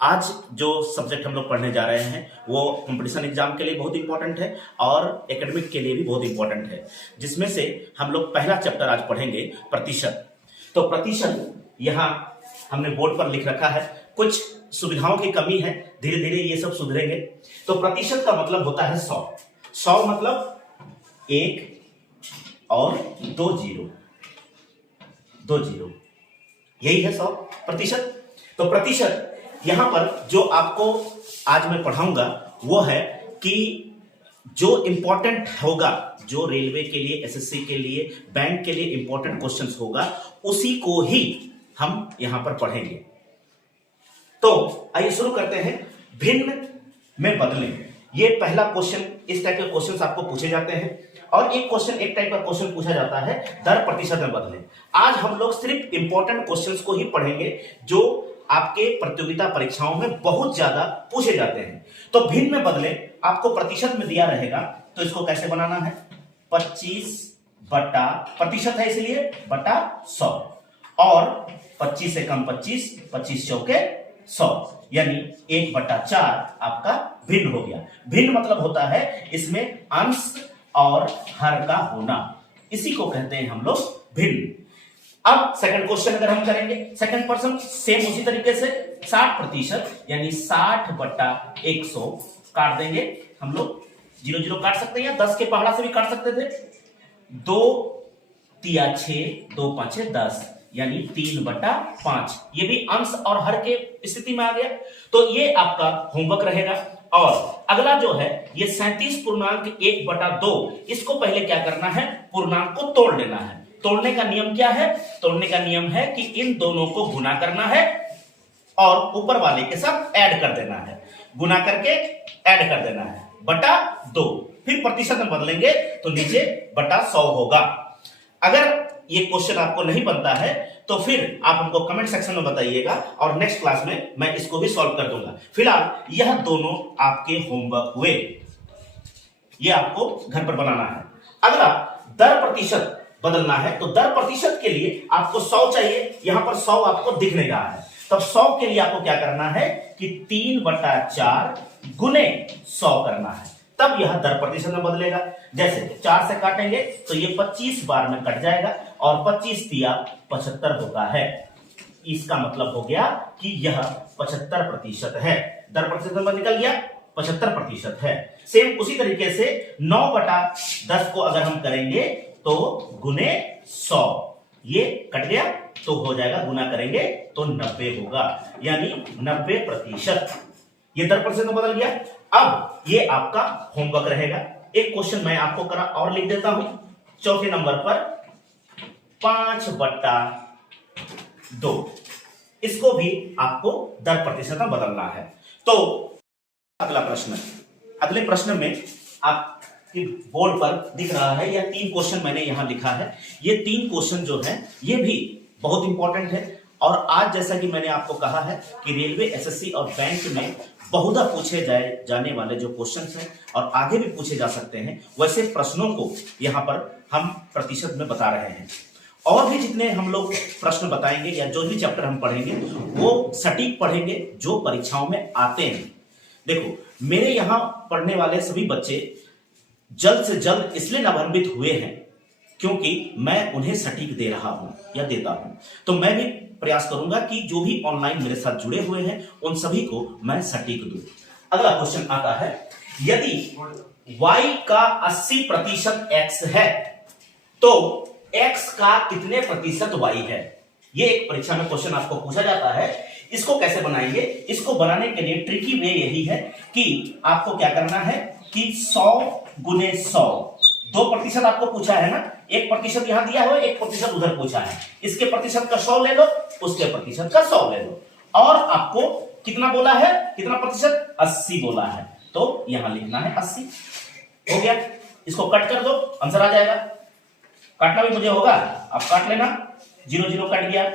आज जो सब्जेक्ट हम लोग पढ़ने जा रहे हैं वो कंपटीशन एग्जाम के लिए बहुत इंपॉर्टेंट है और एकेडमिक के लिए भी बहुत इंपॉर्टेंट है, जिसमें से हम लोग पहला चैप्टर आज पढ़ेंगे प्रतिशत। तो प्रतिशत यहाँ हमने बोर्ड पर लिख रखा है, कुछ सुविधाओं की कमी है, धीरे धीरे ये सब सुधरेंगे। तो प्रतिशत का मतलब होता है 100। 100 मतलब 1 और 2 जीरो, 2 जीरो, यही है 100 प्रतिशत। तो प्रतिशत यहां पर जो आपको आज मैं पढ़ाऊंगा वो है कि जो इंपॉर्टेंट होगा, जो रेलवे के लिए, एसएससी के लिए, बैंक के लिए इंपॉर्टेंट क्वेश्चंस होगा, उसी को ही हम यहां पर पढ़ेंगे। तो आइए शुरू करते हैं। भिन्न में बदलें, ये पहला क्वेश्चन। इस टाइप के क्वेश्चंस आपको पूछे जाते हैं और एक क्वेश्चन, एक टाइप का क्वेश्चन पूछा जाता है दर प्रतिशत में बदलें। आज हम लोग सिर्फ इंपॉर्टेंट क्वेश्चंस को ही पढ़ेंगे जो आपके प्रतियोगिता परीक्षाओं में बहुत ज्यादा पूछे जाते हैं। तो भिन्न में बदलें आपको प्रतिशत में दिया रहेगा, तो इसको कैसे बनाना है? 25 बटा, प्रतिशत है इसलिए बटा 100, और 25 से कम 25, 25 चौके 100, यानी 1/4 आपका भिन्न हो गया। भिन्न मतलब होता है इसमें अंश और हर का होना, इसी को कहते हैं हम लोग भिन्न। अब सेकंड क्वेश्चन अगर हम करेंगे, सेकंड पर्सन सेम उसी तरीके से 60% यानी 60/100 काट देंगे हम लोग। 0 0 काट सकते हैं या 10 के पहाड़ा से भी काट सकते थे। 2 तिया 6, 2 5 10 यानी 3/5, ये भी अंश और हर के स्थिति में आ गया। तो ये आपका होमवर्क रहेगा। और अगला जो है ये 37.1/2, इसको पहले क्या करना है? पूर्णांक को तोड़ लेना है। तोड़ने का नियम क्या है? तोड़ने का नियम है कि इन दोनों को गुना करना है और ऊपर वाले के साथ ऐड कर देना है, गुना करके ऐड कर देना है, बटा 2। फिर प्रतिशत में बदलेंगे तो नीचे बटा 100 होगा। अगर ये क्वेश्चन आपको नहीं बनता है तो फिर आप हमको कमेंट सेक्शन में बताइएगा और नेक्स्ट क्लास में मैं इसको भी सॉल्व कर दूंगा। फिलहाल यह दोनों आपके होमवर्क हुए, ये आपको घर पर बनाना है। अगला दर प्रतिशत बदलना है, तो दर प्रतिशत के लिए आपको 100 चाहिए, यहां पर 100 आपको दिख नहीं रहा है। तब 100 के लिए आपको क्या करना है कि 3/4 गुने 100 करना है, तब यह दर प्रतिशत में बदलेगा। जैसे 4 से काटेंगे तो ये 25 बार में कट जाएगा और 25 तिया 75 होता है। इसका मतलब हो गया कि यह 75% है। दर प्रतिशत में निकल गया, 75% है। सेम उसी तरीके से 9/10 को अगर हम करेंगे तो गुने 100, ये कट गया तो हो जाएगा, गुना करेंगे तो 90 होगा, यानी 90%। ये दर प्रतिशत में बदल गया। अब ये आपका होमवर्क रहेगा। एक क्वेश्चन मैं आपको करा और लिख देता हूं, चौथे नंबर पर 5/2, इसको भी आपको दर प्रतिशत में बदलना है। तो अगला प्रश्न, अगले प्रश्न में आप कि बोर्ड पर दिख रहा है, यह 3 क्वेश्चन मैंने यहां लिखा है। ये 3 क्वेश्चन जो है ये भी बहुत इंपॉर्टेंट है। और आज जैसा कि मैंने आपको कहा है कि रेलवे, एसएससी और बैंक में बहुधा पूछे जाने वाले जो क्वेश्चंस हैं और आगे भी पूछे जा सकते हैं, वैसे प्रश्नों को यहां पर हम प्रतिशत में बता रहे हैं। और भी जितने हम लोग प्रश्न बताएंगे या जो भी चैप्टर हम पढ़ेंगे वो सटीक पढ़ेंगे जो परीक्षाओं में आते हैं। देखो, मेरे यहां पढ़ने वाले सभी बच्चे जल्द से जल्द इसलिए लाभान्वित हुए हैं क्योंकि मैं उन्हें सटीक दे रहा हूं या देता हूं। तो मैं भी प्रयास करूंगा कि जो भी ऑनलाइन मेरे साथ जुड़े हुए हैं उन सभी को मैं सटीक दूं। अगला क्वेश्चन आता है, यदि y का 80% x है तो x का कितने प्रतिशत y है? ये एक परीक्षा में क्वेश्चन आपको पूछा जाता है। इसको कैसे बनाएंगे? इसको बनाने के लिए ट्रिकी वे यही है कि आपको क्या करना है कि 100 गुने 100, 2% आपको पूछा है ना, 1% यहां दिया हुआ है, 1% उधर पूछा है। इसके प्रतिशत का 100 ले लो, उसके प्रतिशत का 100 ले लो, और आपको कितना बोला है, कितना प्रतिशत? 80 बोला है, तो यहां लिखना है 80। हो गया, इसको कट कर दो, आंसर आ जाएगा। काटना भी मुझे होगा, आप काट लेना। 0 0 कट गया,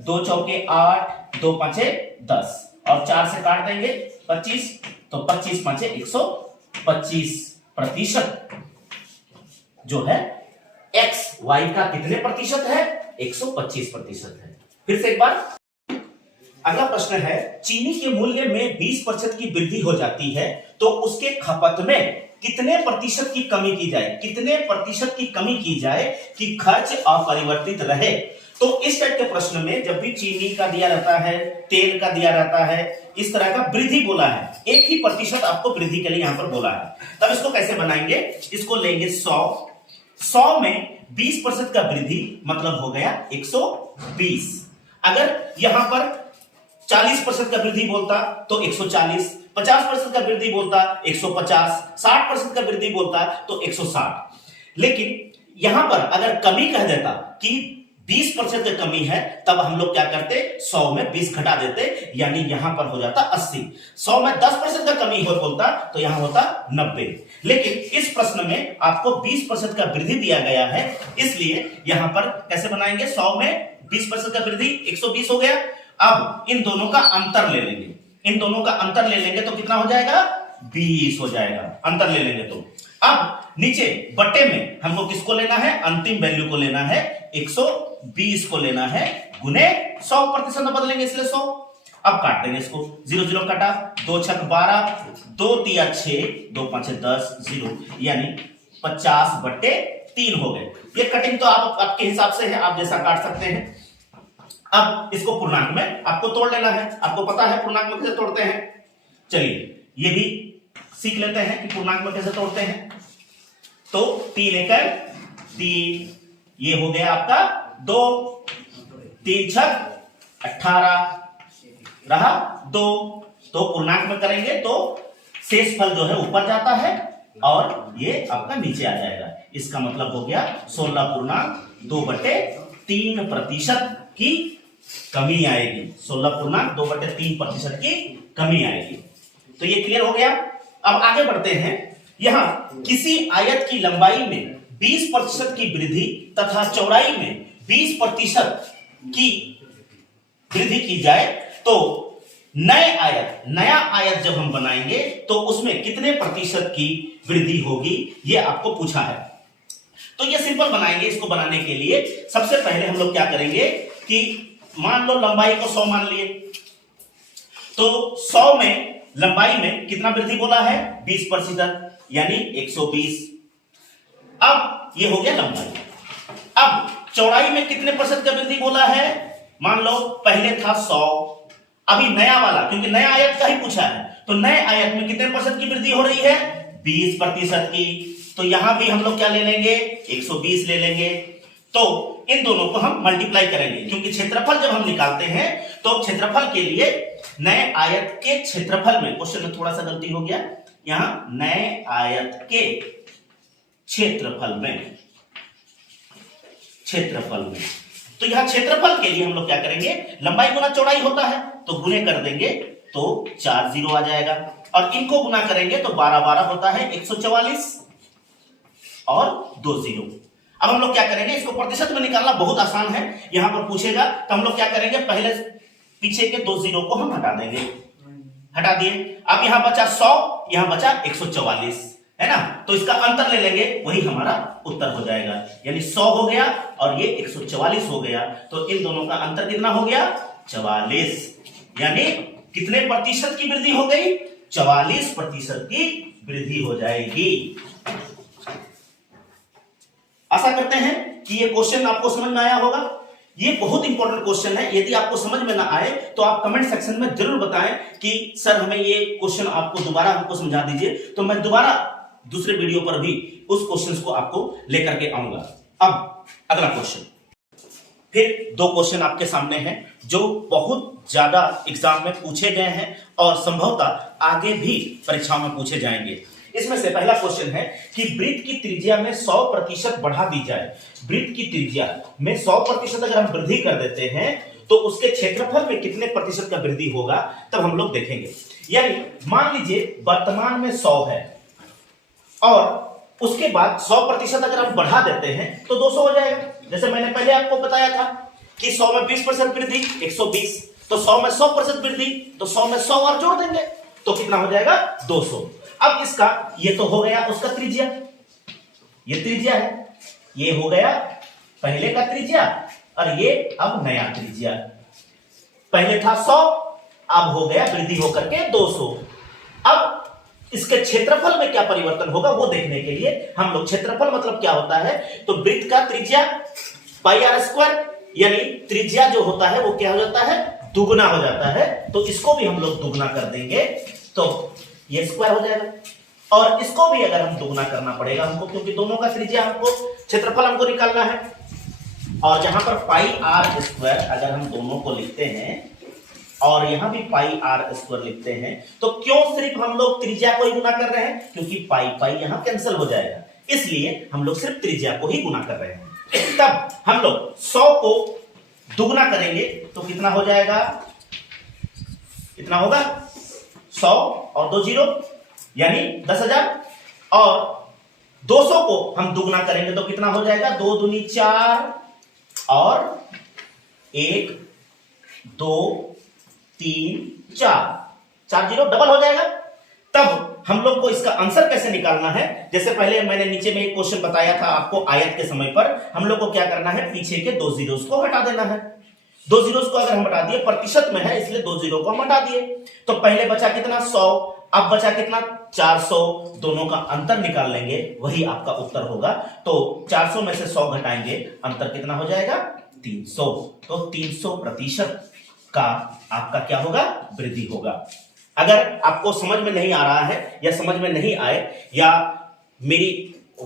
2 चौके 8, 2 5 10, और 4 से काट देंगे 25, तो 25 5 125% जो है x y का कितने प्रतिशत है? 125% है। फिर से एक बार, अगला प्रश्न है, चीनी के मूल्य में 20% की वृद्धि हो जाती है तो उसके खपत में कितने प्रतिशत की कमी की जाए, कितने प्रतिशत की कमी की जाए कि खर्च अपरिवर्तित रहे। तो इस टाइप के प्रश्न में जब भी चीनी का दिया रहता है, तेल का दिया रहता है, इस तरह का वृद्धि बोला है, एक ही प्रतिशत आपको वृद्धि के लिए यहां पर बोला है, तब इसको कैसे बनाएंगे, इसको लेंगे 100 में 20% का वृद्धि मतलब हो गया 120। अगर यहां पर 40% का वृद्धि बोलता तो 140, 50% का वृद्धि बोलता 150, 60% का वृद्धि बोलता तो 160। लेकिन यहां पर अगर कमी कह देता कि 20% की कमी है, तब हम लोग क्या करते, 100 में 20 घटा देते, यानी यहां पर हो जाता 80। 100 में 10% का कमी हो बोलता तो यहां होता 90। लेकिन इस प्रश्न में आपको 20% का वृद्धि दिया गया है, इसलिए यहां पर कैसे बनाएंगे, 100 में 20% का वृद्धि 120 हो गया। अब इन दोनों का अंतर ले लेंगे, इन दोनों का अंतर ले लेंगे तो कितना हो जाएगा, 20 हो जाएगा, अंतर ले लेंगे तो। अब नीचे बट्टे में हमको किसको लेना है, अंतिम वैल्यू को लेना है, 120 को लेना है, गुने 100% में बदलेंगे इसलिए 100। अब काट देंगे इसको, 0 0 काटा, 2 छक 12, 2 तिया 6, 2 5 10, 0 यानी 50/3 हो गए। ये कटिंग तो आप आपके हिसाब से है, आप जैसा काट सकते हैं। अब इसको पूर्णांक में आपको तोड़ लेना है, आपको पता है पूर्णांक में कैसे तोड़ते हैं, चलिए ये भी सीख लेते हैं कि पूर्णांक में कैसे तोड़ते हैं। तो 3 लेकर 3, ये हो गया आपका 2, 3 छक 18 रहा 2। तो पूर्णांक में करेंगे तो शेष फल जो है ऊपर जाता है और ये आपका नीचे आ जाएगा। इसका मतलब हो गया 16.2/3% की कमी आएगी, 16.2/3% की कमी आएगी। तो ये क्लियर हो गया। अब आगे बढ़ते हैं, यहां किसी आयत की लंबाई में 20% की वृद्धि तथा चौड़ाई में 20% की वृद्धि की जाए तो नया आयत जब हम बनाएंगे तो उसमें कितने प्रतिशत की वृद्धि होगी, ये आपको पूछा है। तो ये सिंपल बनाएंगे। इसको बनाने के लिए सबसे पहले हम लोग क्या करेंगे कि मान लो लंबाई को 100 मान लिए, तो 100 में लंबाई में कितना वृद्धि बोला है, 20%, यानी 120। अब ये हो गया लंबाई। अब चौड़ाई में कितने प्रतिशत का वृद्धि बोला है, मान लो पहले था 100, अभी नया वाला, क्योंकि नया आयत का ही पूछा है, तो नए आयत में कितने प्रतिशत की वृद्धि हो रही है, 20% की। तो यहां भी हम लोग क्या ले लेंगे, 120 ले लेंगे। तो इन दोनों को हम मल्टीप्लाई करेंगे, क्योंकि क्षेत्रफल जब हम निकालते हैं तो क्षेत्रफल के लिए नए आयत के क्षेत्रफल में, क्वेश्चन में थोड़ा सा गलती हो गया, यहां नए आयत के क्षेत्रफल में तो यहां क्षेत्रफल के लिए हम लोग क्या करेंगे, लंबाई गुना चौड़ाई होता है तो गुने कर देंगे तो 4 0 आ जाएगा, और इनको गुना करेंगे तो 12 12 होता है 144 और 2 0। अब हम लोग क्या करेंगे, इसको प्रतिशत में निकालना बहुत आसान है, यहां पर पूछेगा तो हम लोग क्या करेंगे, पहले पीछे के 2 0 को हम हटा देंगे, हटा दिए। अब यहां बचा 100, यहां बचा 144, है ना, तो इसका अंतर ले लेंगे, वही हमारा उत्तर हो जाएगा, यानी 100 हो गया और ये 144 हो गया। तो इन दोनों का अंतर कितना हो गया, 44, यानी कितने प्रतिशत की वृद्धि हो गई, 44% की वृद्धि हो जाएगी। आशा करते हैं कि ये क्वेश्चन आपको समझ में आया होगा। ये बहुत इंपॉर्टेंट क्वेश्चन है, यदि आपको समझ में ना आए तो आप कमेंट सेक्शन में जरूर बताएं कि सर हमें ये क्वेश्चन आपको दोबारा हमको समझा दीजिए, तो मैं दोबारा दूसरे वीडियो पर भी उस क्वेश्चन को आपको लेकर के आऊंगा। अब अगला क्वेश्चन, फिर 2 क्वेश्चन आपके सामने हैं जो बहुत ज्यादा एग्जाम में पूछे गए हैं और संभवतः आगे भी परीक्षाओं में पूछे जाएंगे। इसमें से पहला क्वेश्चन है कि वृत्त की त्रिज्या में 100% बढ़ा दी जाए। वृत्त की त्रिज्या में 100% अगर हम वृद्धि कर देते हैं तो उसके क्षेत्रफल में कितने प्रतिशत का वृद्धि होगा, तब हम लोग देखेंगे। यानी मान लीजिए वर्तमान में 100 है और उसके बाद 100% अगर हम बढ़ा देते हैं तो 200 हो जाएगा। जैसे मैंने पहले आपको बताया था कि 100 में 20% वृद्धि 120, तो 100 में 100% वृद्धि तो 100 में 100 और जोड़ देंगे तो कितना हो जाएगा, 200। अब इसका ये तो हो गया उसका त्रिज्या, ये त्रिज्या है, ये हो गया पहले का त्रिज्या और ये अब नया त्रिज्या। पहले था 100, अब हो गया वृद्धि होकर के 200। अब इसके क्षेत्रफल में क्या परिवर्तन होगा वो देखने के लिए हम लोग, क्षेत्रफल मतलब क्या होता है, तो वृत्त का त्रिज्या पाई आर स्क्वायर, यानी त्रिज्या जो होता है वो क्या हो जाता है, दुगुना हो जाता है। तो इसको भी हम लोग दुगुना कर देंगे तो ये स्क्वायर हो जाएगा, और इसको भी अगर हम दुगुना करना पड़ेगा हमको, क्योंकि दोनों का त्रिज्या हमको, क्षेत्रफल हमको निकालना है। और जहां पर पाई आर स्क्वायर अगर हम दोनों को लिखते हैं और यहां भी पाई आर स्क्वायर लिखते हैं, तो क्यों सिर्फ हम लोग त्रिज्या को ही गुना कर रहे हैं, क्योंकि पाई पाई यहां कैंसिल हो जाएगा, इसलिए हम लोग सिर्फ त्रिज्या को ही गुना कर रहे हैं। तब हम लोग 100 को दुगुना करेंगे तो कितना हो जाएगा, कितना होगा 100 और 2 जीरो यानी 10,000, और 200 को हम दुगुना करेंगे तो कितना हो जाएगा, 2 दूनी 4 और 1 2 3 4 जीरो डबल हो जाएगा। तब हम लोग को इसका आंसर कैसे निकालना है, जैसे पहले मैंने नीचे में एक क्वेश्चन बताया था आपको, आयत के समय पर हम लोग को क्या करना है, पीछे के 2 जीरोस को हटा देना है। 2 जीरोस को अगर हम हटा दिए, प्रतिशत में है इसलिए 2 जीरो को हम हटा दिए, तो पहले बचा कितना 100, अब बचा कितना 400, दोनों का अंतर निकाल लेंगे, वही आपका उत्तर होगा। तो 400 में से 100 घटाएंगे, अंतर कितना हो जाएगा 300, तो 300% का आपका क्या होगा, वृद्धि होगा। अगर आपको समझ में नहीं आ रहा है या समझ में नहीं आए या मेरी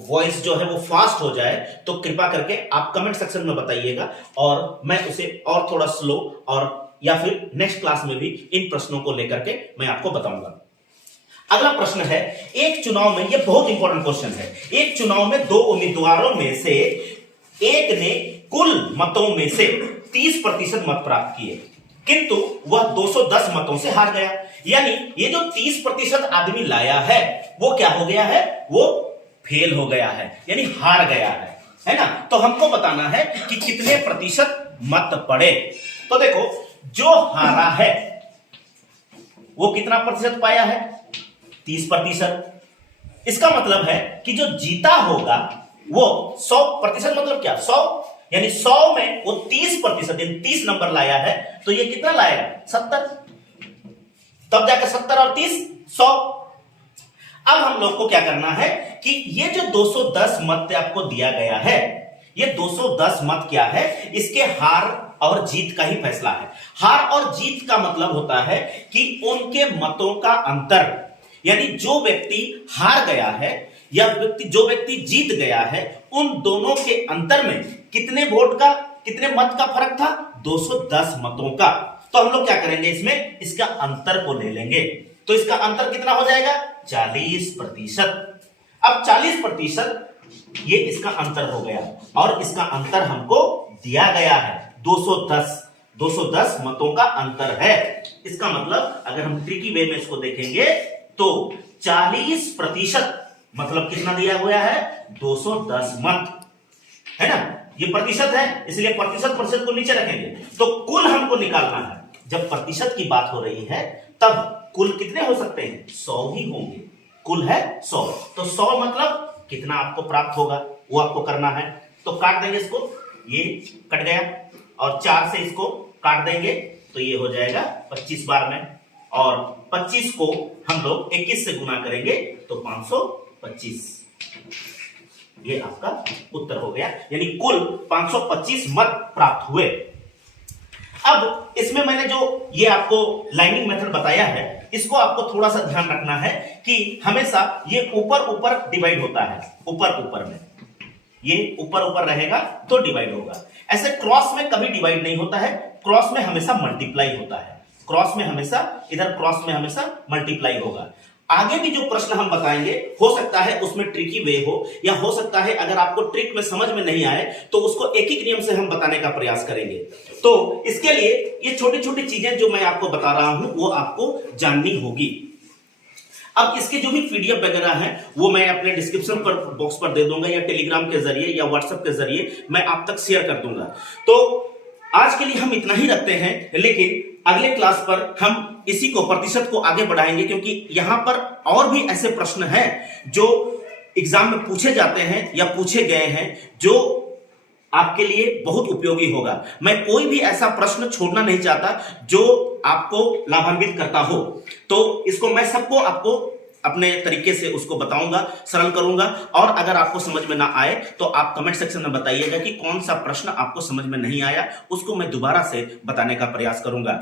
वॉइस जो है वो फास्ट हो जाए तो कृपा करके आप कमेंट सेक्शन में बताइएगा, और मैं उसे और थोड़ा स्लो और या फिर नेक्स्ट क्लास में भी इन प्रश्नों को लेकर के मैं आपको बताऊंगा। अगला प्रश्न है, एक चुनाव में, यह बहुत इंपॉर्टेंट क्वेश्चन है, एक चुनाव में 2 उम्मीदवारों में से एक ने कुल मतों में से 30% मत प्राप्त किए, किंतु वह 210 मतों से हार गया। यानी ये जो 30% आदमी लाया है वो क्या हो गया है, वो फेल हो गया है, यानी हार गया है ना। तो हमको बताना है कि कितने प्रतिशत मत पड़े। तो देखो, जो हारा है वो कितना प्रतिशत पाया है, 30%। इसका मतलब है कि जो जीता होगा वो 100%, मतलब क्या 100, यानी 100 में वो 30%, यानी 30 नंबर लाया है, तो ये कितना लाएगा 70, तब जाकर 70 और 30 100। अब हम लोग को क्या करना है कि ये जो 210 मत आपको दिया गया है, ये 210 मत क्या है, इसके हार और जीत का ही फैसला है। हार और जीत का मतलब होता है कि उनके मतों का अंतर, यानी जो व्यक्ति हार गया है या जो व्यक्ति जीत गया है, उन दोनों के अंतर में कितने वोट का, कितने मत का फर्क था, 210 मतों का। तो हम लोग क्या करेंगे, इसमें इसका अंतर को ले लेंगे, तो इसका अंतर कितना हो जाएगा 40%। अब 40% ये इसका अंतर हो गया, और इसका अंतर हमको दिया गया है 210 मतों का अंतर है। इसका मतलब अगर हम ट्रिकी वे में इसको देखेंगे तो 40% मतलब कितना दिया गया है, 210 मत, है ना। ये प्रतिशत है इसलिए प्रतिशत को नीचे रखेंगे, तो कुल हमको निकालना है। जब प्रतिशत की बात हो रही है तब कुल कितने हो सकते हैं, 100 ही होंगे। कुल है 100, तो 100 मतलब कितना आपको प्राप्त होगा वो आपको करना है। तो काट देंगे इसको, ये कट गया, और 4 से इसको काट देंगे तो ये हो जाएगा 25 बार में, और 25 को हम लोग 21 से गुना करेंगे तो 525, ये आपका उत्तर हो गया, यानी कुल 525 मत प्राप्त हुए। अब इसमें मैंने जो ये आपको लाइनिंग मेथड बताया है, इसको आपको थोड़ा सा ध्यान रखना है कि हमेशा ये ऊपर ऊपर डिवाइड होता है, ऊपर ऊपर में ये ऊपर ऊपर रहेगा तो डिवाइड होगा। ऐसे क्रॉस में कभी डिवाइड नहीं होता है, क्रॉस में हमेशा मल्टीप्लाई होता है, क्रॉस में हमेशा, इधर क्रॉस में हमेशा मल्टीप्लाई होगा। आगे भी जो प्रश्न हम बताएंगे हो सकता है उसमें ट्रिकी वे हो, या हो सकता है अगर आपको ट्रिक में समझ में नहीं आए तो उसको एक एक नियम से हम बताने का प्रयास करेंगे। तो इसके लिए ये छोटी छोटी चीजें जो मैं आपको बता रहा हूं वो आपको जाननी होगी। अब इसके जो भी पीडीएफ वगैरह हैं वो मैं अपने डिस्क्रिप्शन पर बॉक्स पर दे दूंगा, या टेलीग्राम के जरिए या व्हाट्सएप के जरिए मैं आप तक शेयर कर दूंगा। तो आज के लिए हम इतना ही रखते हैं, लेकिन अगले क्लास पर हम इसी को, प्रतिशत को आगे बढ़ाएंगे, क्योंकि यहां पर और भी ऐसे प्रश्न हैं जो एग्जाम में पूछे जाते हैं या पूछे गए हैं, जो आपके लिए बहुत उपयोगी होगा। मैं कोई भी ऐसा प्रश्न छोड़ना नहीं चाहता जो आपको लाभान्वित करता हो, तो इसको मैं सबको आपको अपने तरीके से उसको बताऊंगा, सरल करूंगा। और अगर आपको समझ में ना आए तो आप कमेंट सेक्शन में बताइएगा कि कौन सा प्रश्न आपको समझ में नहीं आया, उसको मैं दोबारा से बताने का प्रयास करूंगा।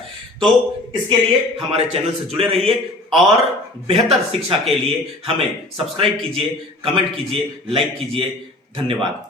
तो इसके लिए हमारे चैनल से जुड़े रहिए और बेहतर शिक्षा के लिए हमें सब्सक्राइब कीजिए, कमेंट कीजिए, लाइक कीजिए। धन्यवाद।